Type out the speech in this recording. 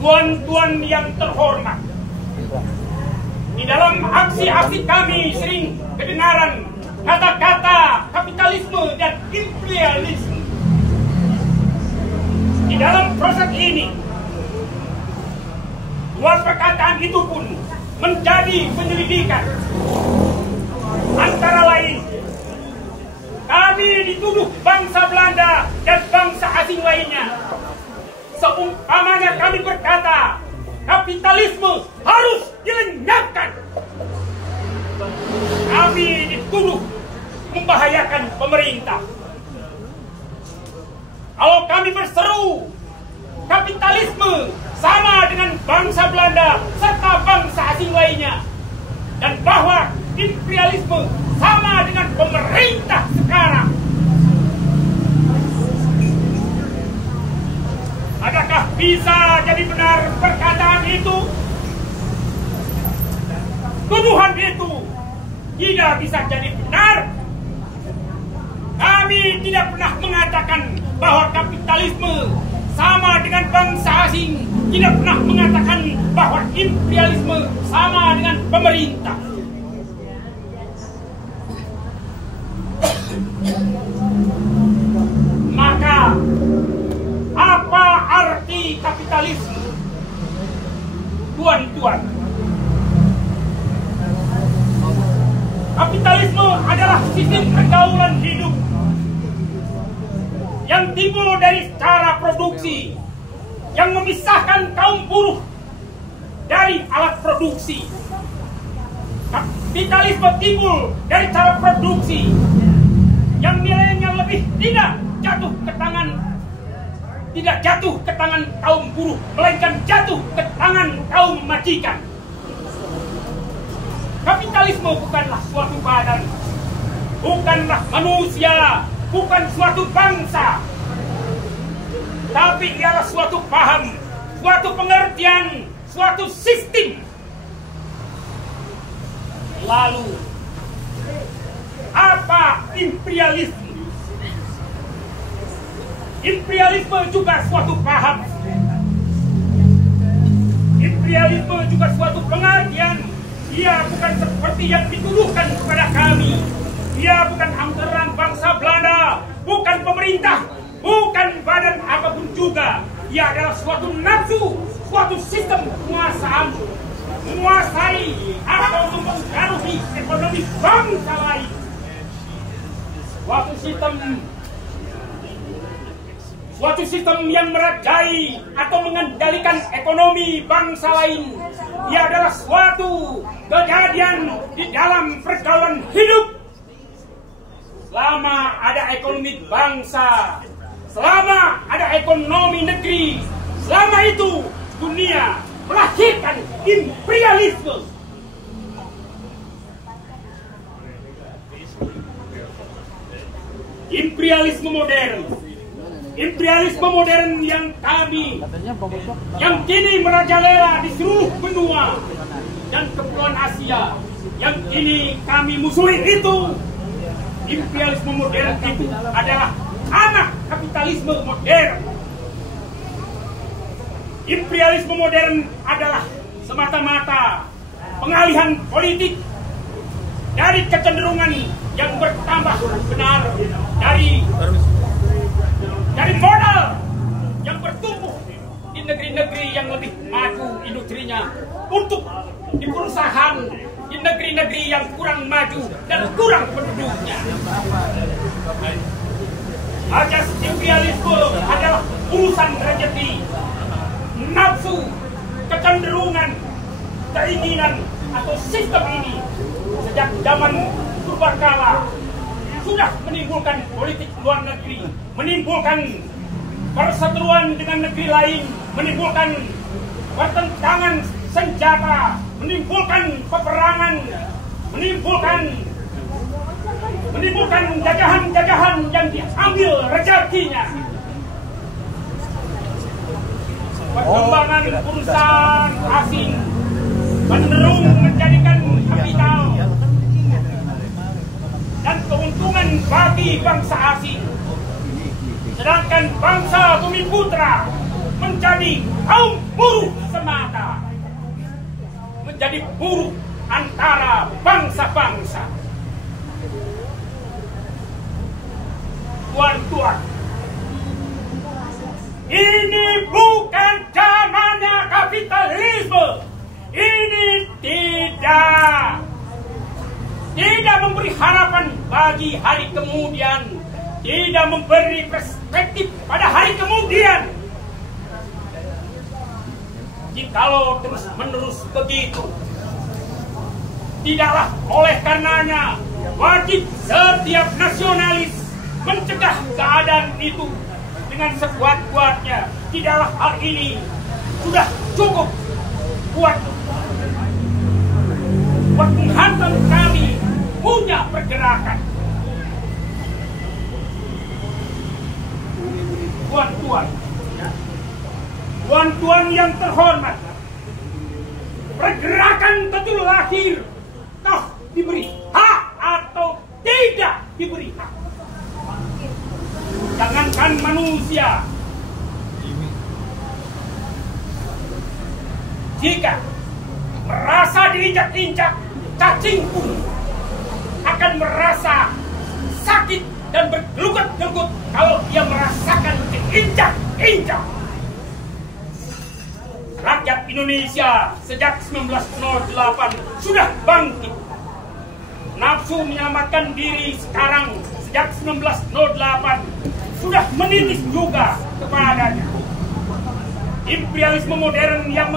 Tuan-tuan yang terhormat, di dalam aksi-aksi kami sering kedengaran kata-kata kapitalisme dan imperialisme. Di dalam proses ini, dua perkataan itu pun menjadi penyelidikan. Antara lain, kami dituduh bangsa Belanda dan bangsa asing lainnya. Seumpamanya kami berkata, kapitalisme harus dilenyapkan. Kami dituduh membahayakan pemerintah. Kalau kami berseru, kapitalisme sama dengan bangsa Belanda serta bangsa asing lainnya, dan bahwa imperialisme sama dengan pemerintah sekarang, adakah bisa jadi benar perkataan itu? Tuduhan itu tidak bisa jadi benar. Kami tidak pernah mengatakan bahwa kapitalisme sama dengan bangsa asing, tidak pernah mengatakan bahwa imperialisme sama dengan pemerintah. Maka apa arti kapitalisme? Tuan-tuan, kapitalisme adalah sistem pergaulan hidup yang timbul dari cara produksi yang memisahkan kaum buruh dari alat produksi. Kapitalisme timbul dari cara produksi yang nilainya lebih tidak jatuh ke tangan kaum buruh, melainkan jatuh ke tangan kaum majikan. Kapitalisme bukanlah suatu badan, bukanlah manusia, bukan suatu bangsa, tapi ialah suatu paham, suatu pengertian, suatu sistem. Lalu, apa imperialisme? Imperialisme juga suatu paham. Imperialisme juga suatu pengertian. Dia bukan seperti yang dituduhkan kepada kami. Dia bukan anggaran bangsa Belanda, bukan pemerintah, bukan badan apapun juga. Dia adalah suatu nafsu, suatu sistem penguasaan, menguasai atau mempengaruhi ekonomi bangsa lain. Suatu sistem yang merajai atau mengendalikan ekonomi bangsa lain. Ia adalah suatu kejadian di dalam pergaulan hidup. Selama ada ekonomi bangsa, selama ada ekonomi negeri, selama itu dunia melahirkan imperialisme. Imperialisme modern. Imperialisme modern yang kini merajalela di seluruh benua dan kepulauan Asia, yang kini kami musuhi itu. Imperialisme modern itu adalah anak kapitalisme modern. Imperialisme modern adalah semata-mata pengalihan politik dari kecenderungan yang bertambah benar dari modal yang bertumbuh di negeri-negeri yang lebih maju industrinya untuk di perusahaan di negeri-negeri yang kurang maju dan kurang penduduknya. Ajas imperialisme adalah urusan rezeki, nafsu, kecenderungan, keinginan atau sistem ini sejak zaman purbakala sudah menimbulkan politik luar negeri, menimbulkan perseteruan dengan negeri lain, menimbulkan pertentangan senjata, menimbulkan peperangan, menimbulkan jajahan-jajahan yang diambil rezekinya. Perkembangan perusahaan asing cenderung menjadikan kapital dan keuntungan bagi bangsa asing, sedangkan bangsa Bumi Putra menjadi kaum buruh semata, menjadi buruh antara bangsa-bangsa. Tuan-tuan, ini bukan zamannya kapitalisme. Ini tidak memberi harapan bagi hari kemudian, tidak memberi perspektif pada hari kemudian. Jikalau terus-menerus begitu, tidaklah oleh karenanya wajib setiap nasionalis mencegah keadaan itu dengan sekuat-kuatnya. Tidaklah hal ini sudah cukup buat menghantam kami punya pergerakan. Tuan-tuan yang terhormat, pergerakan tentu lahir, toh diberi hak atau tidak diberi hak. Jangankan manusia, jika merasa diinjak-injak, cacing pun akan merasa sakit dan bergelut-gelut kalau dia merasakan diinjak-injak. Rakyat Indonesia sejak 1908 sudah bangkit. Nafsu menyelamatkan diri sekarang sejak 1908 sudah menitis juga kepadanya. Imperialisme modern yang